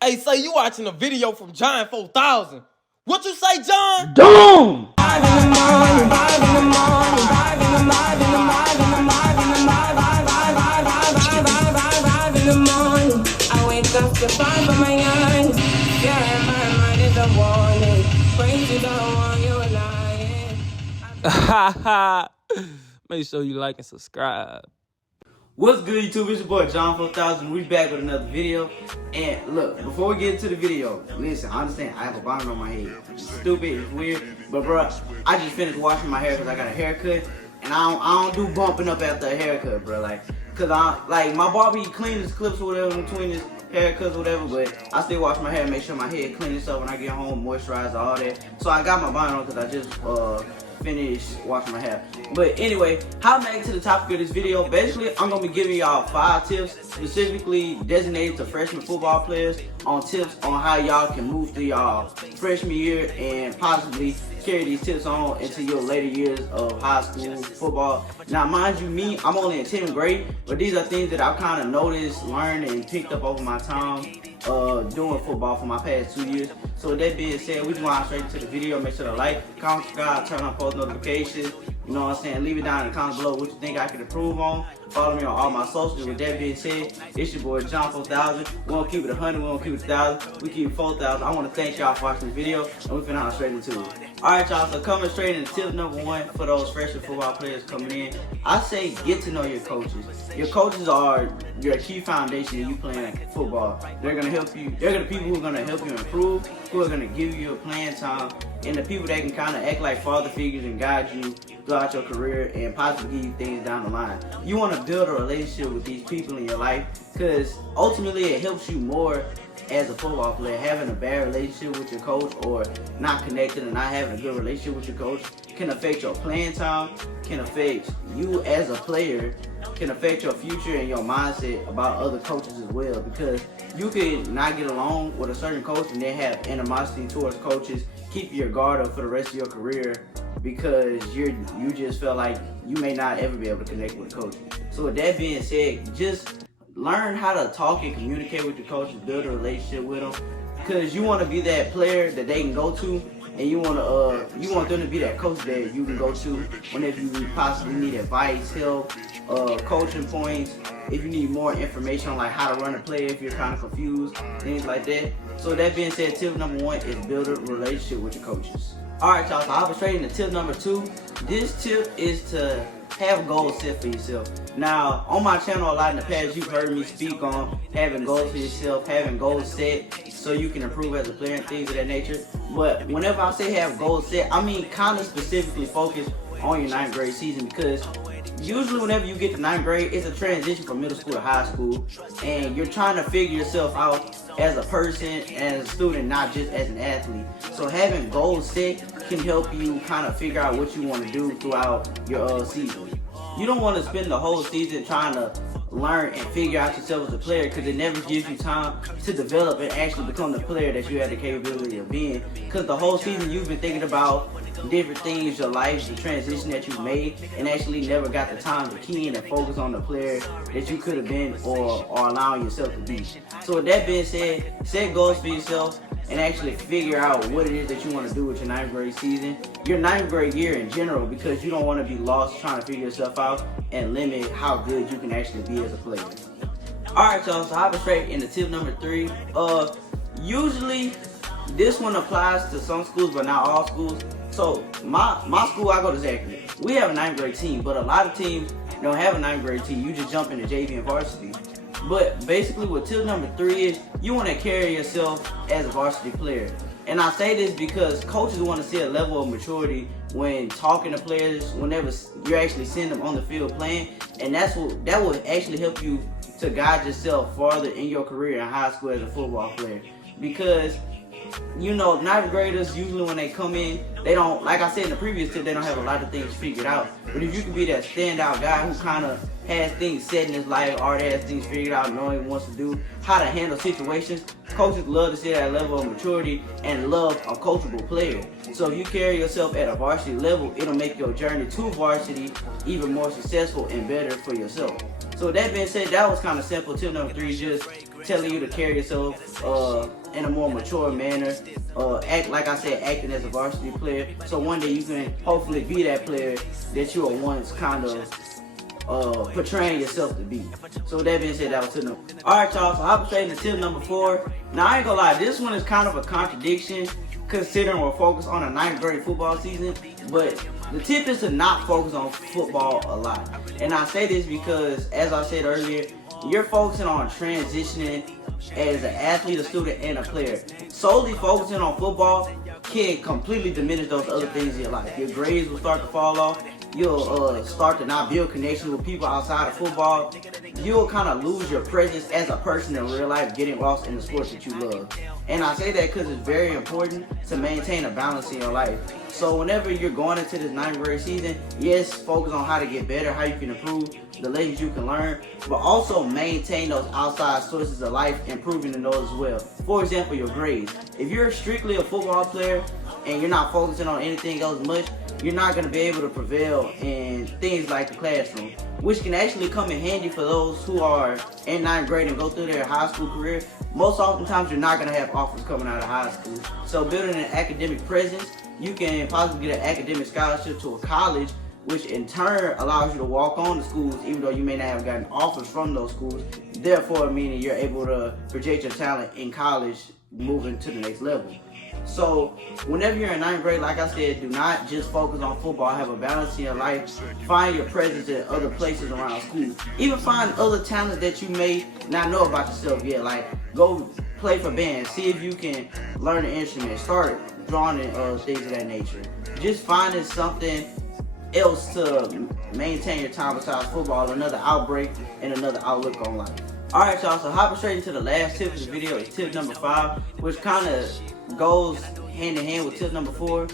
Hey, say you watching a video from John 4000. What you say, John? Doom! I wake up to find my eyes. Yeah, my mind is a warning. Crazy, don't want you lying. Make sure you like and subscribe. What's good, YouTube? It's your boy John 4000. We back with another video. And look, before we get into the video, listen, I understand I have a bonnet on my head. It's stupid, it's weird, but bro, I just finished washing my hair because I got a haircut, and I don't do bumping up after a haircut, bro. Cause my barber, he clean his clips or whatever in between his haircuts or whatever, but I still wash my hair, make sure my head clean and stuff when I get home, moisturize, all that. So I got my bonnet on because I just finished washing my hair. But anyway, how back to the topic of this video. Basically, I'm gonna be giving y'all 5 tips specifically designated to freshman football players on tips on how y'all can move through y'all freshman year and possibly carry these tips on into your later years of high school football. Now, mind you, me, I'm only in 10th grade, but these are things that I've kind of noticed, learned, and picked up over my time doing football for my past 2 years. So with that being said, we just want to straight into the video. Make sure to like, comment, subscribe, turn on post notifications. You know what I'm saying? Leave it down in the comments below what you think I can improve on. Follow me on all my socials. With that being said, it's your boy John 4000. We won't keep it 100, we won't keep it 1,000. We keep it 4,000. I want to thank y'all for watching the video, and we're finna hop straight into it. Alright, y'all, so coming straight into tip number 1 for those freshman football players coming in, I say get to know your coaches. Your coaches are your key foundation when you playing football. They're gonna help you. They're the people who are gonna help you improve, who are gonna give you your playing time, and the people that can kind of act like father figures and guide you throughout your career and possibly give you things down the line. You want to build a relationship with these people in your life because ultimately it helps you more as a football player. Having a bad relationship with your coach or not connecting and not having a good relationship with your coach can affect your playing time, can affect you as a player, can affect your future and your mindset about other coaches as well, because you could not get along with a certain coach and then have animosity towards coaches, keep your guard up for the rest of your career because you just felt like you may not ever be able to connect with a coach. So with that being said, just learn how to talk and communicate with your coaches, build a relationship with them, because you want to be that player that they can go to, and you want them to be that coach that you can go to whenever you possibly need advice, help, coaching points, if you need more information on like how to run a play if you're kind of confused, things like that. So that being said, tip number 1 is build a relationship with your coaches. Alright, y'all, so I'll be straight into tip number 2. This tip is to have goals set for yourself. Now, on my channel a lot in the past, you've heard me speak on having goals for yourself, having goals set so you can improve as a player and things of that nature. But whenever I say have goals set, I mean kind of specifically focus on your 9th grade season, because usually whenever you get to 9th grade, it's a transition from middle school to high school, and you're trying to figure yourself out as a person, as a student, not just as an athlete. So having goals set can help you kind of figure out what you want to do throughout your season. You don't want to spend the whole season trying to learn and figure out yourself as a player, because it never gives you time to develop and actually become the player that you have the capability of being, because the whole season you've been thinking about different things, your life, the transition that you've made, and actually never got the time to key in and focus on the player that you could have been or allowing yourself to be. So with that being said, set goals for yourself and actually figure out what it is that you want to do with your 9th grade season, your 9th grade year in general, because you don't want to be lost trying to figure yourself out and limit how good you can actually be as a player. Alright, y'all, so I'll be straight into tip number 3. Usually this one applies to some schools but not all schools. So my school, I go to Zachary. We have a 9th grade team, but a lot of teams don't have a 9th grade team. You just jump into JV and varsity. But basically what tip number 3 is, you want to carry yourself as a varsity player. And I say this because coaches want to see a level of maturity when talking to players, whenever you actually send them on the field playing. And that will actually help you to guide yourself farther in your career in high school as a football player. Because you know, 9th graders, usually when they come in, they don't, like I said in the previous tip, they don't have a lot of things figured out. But if you can be that standout guy who kind of has things set in his life, already has things figured out, knowing what he wants to do, how to handle situations, coaches love to see that level of maturity and love a coachable player. So if you carry yourself at a varsity level, it'll make your journey to varsity even more successful and better for yourself. So with that being said, that was kind of simple. Tip number 3 is just telling you to carry yourself in a more mature manner. Act like I said, acting as a varsity player, so one day you can hopefully be that player that you were once kind of portraying yourself to be. So with that being said, that was tip number. Alright y'all, so hop straight into tip number 4. Now I ain't gonna lie, this one is kind of a contradiction considering we're focused on a 9th grade football season, but the tip is to not focus on football a lot. And I say this because, as I said earlier, you're focusing on transitioning as an athlete, a student, and a player. Solely focusing on football can completely diminish those other things in your life. Your grades will start to fall off. You'll start to not build connections with people outside of football. You'll kind of lose your presence as a person in real life, getting lost in the sports that you love. And I say that because it's very important to maintain a balance in your life. So whenever you're going into this 9th grade season, yes, focus on how to get better, how you can improve, the lessons you can learn, but also maintain those outside sources of life, improving in those as well. For example, your grades. If you're strictly a football player and you're not focusing on anything else much, you're not going to be able to prevail in things like the classroom, which can actually come in handy for those who are in 9th grade and go through their high school career. Most oftentimes you're not going to have offers coming out of high school. So building an academic presence, you can possibly get an academic scholarship to a college, which in turn allows you to walk on to schools even though you may not have gotten offers from those schools, therefore meaning you're able to project your talent in college moving to the next level. So whenever you're in 9th grade, like I said, do not just focus on football. Have a balance in your life. Find your presence in other places around school. Even find other talents that you may not know about yourself yet. Like go play for bands. See if you can learn an instrument. Start drawing and things of that nature. Just finding something else to maintain your time besides football, another outbreak and another outlook on life. Alright y'all, so hopping straight into the last tip of the video is tip number 5, which kind of goes hand in hand with tip number 4.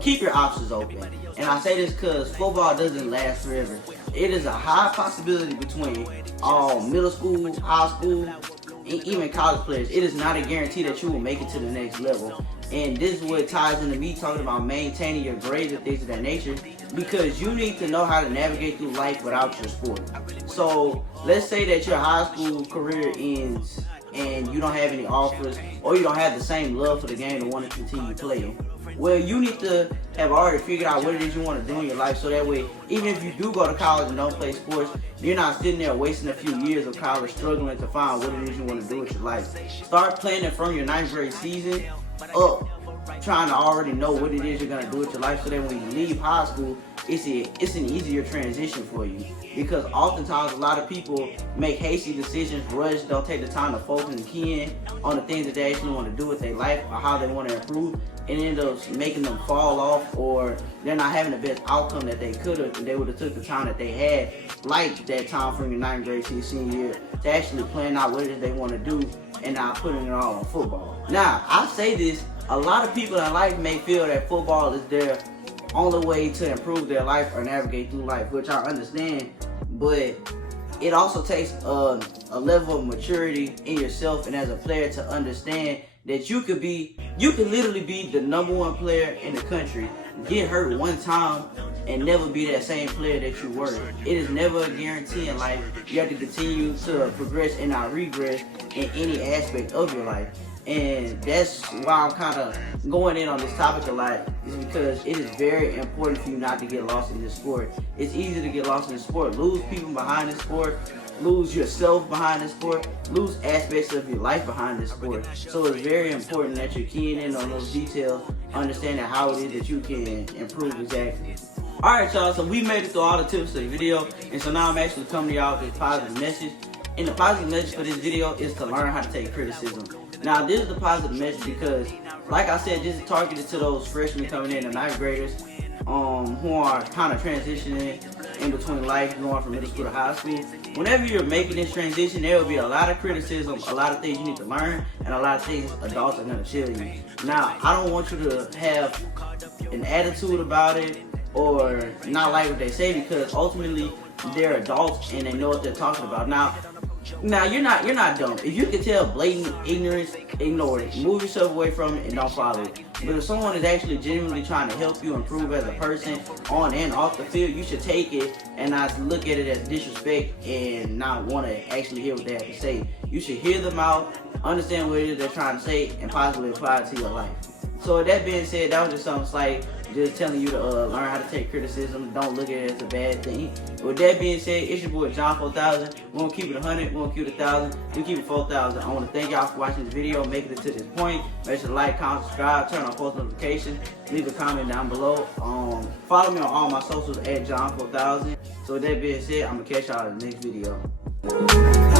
Keep your options open. And I say this because football doesn't last forever. It is a high possibility between all middle school, high school, and even college players. It is not a guarantee that you will make it to the next level. And this is what ties into me talking about maintaining your grades and things of that nature, because you need to know how to navigate through life without your sport. So let's say that your high school career ends and you don't have any offers, or you don't have the same love for the game to want to continue playing. Well, you need to have already figured out what it is you want to do in your life, so that way, even if you do go to college and don't play sports, you're not sitting there wasting a few years of college struggling to find what it is you want to do with your life. Start planning from your 9th grade season up, trying to already know what it is you're going to do with your life, so that when you leave high school, it's an easier transition for you. Because oftentimes a lot of people make hasty decisions, rush, don't take the time to focus and key in on the things that they actually want to do with their life or how they want to improve, and end up making them fall off, or they're not having the best outcome that they could have if they would have took the time that they had, like that time from your 9th grade to your senior year, to actually plan out what it is they want to do and not putting it all on football. Now, I say this, a lot of people in life may feel that football is their only way to improve their life or navigate through life, which I understand, but it also takes a level of maturity in yourself and as a player to understand that you could literally be the #1 player in the country, get hurt one time, and never be that same player that you were. It is never a guarantee in life. You have to continue to progress and not regress in any aspect of your life. And that's why I'm kind of going in on this topic a lot, is because it is very important for you not to get lost in this sport. It's easy to get lost in this sport, lose people behind this sport, lose yourself behind this sport, lose aspects of your life behind this sport. So it's very important that you're keying in on those details, understanding how it is that you can improve exactly. Alright y'all, so we made it through all the tips of the video, and so now I'm actually coming to y'all with this positive message. And the positive message for this video is to learn how to take criticism. Now this is the positive message because, like I said, this is targeted to those freshmen coming in, the 9th graders, who are kind of transitioning in between life, going from middle school to high school. Whenever you're making this transition, there will be a lot of criticism, a lot of things you need to learn, and a lot of things adults are going to tell you. Now, I don't want you to have an attitude about it or not like what they say, because ultimately they're adults and they know what they're talking about. Now, Now you're not dumb. If you can tell blatant ignorance, ignore it. Move yourself away from it and don't follow it. But if someone is actually genuinely trying to help you improve as a person on and off the field, you should take it and not look at it as disrespect and not want to actually hear what they have to say. You should hear them out, understand what it is they're trying to say, and possibly apply it to your life. So with that being said, that was just something slight, just telling you to learn how to take criticism. Don't look at it as a bad thing. With that being said, it's your boy John 4000. We're gonna keep it 100. We're gonna keep it 1,000. We keep it 4,000. I want to thank y'all for watching this video, making it to this point. Make sure to like, comment, subscribe, turn on post notifications, leave a comment down below. Follow me on all my socials at John 4000. So with that being said, I'm gonna catch y'all in the next video.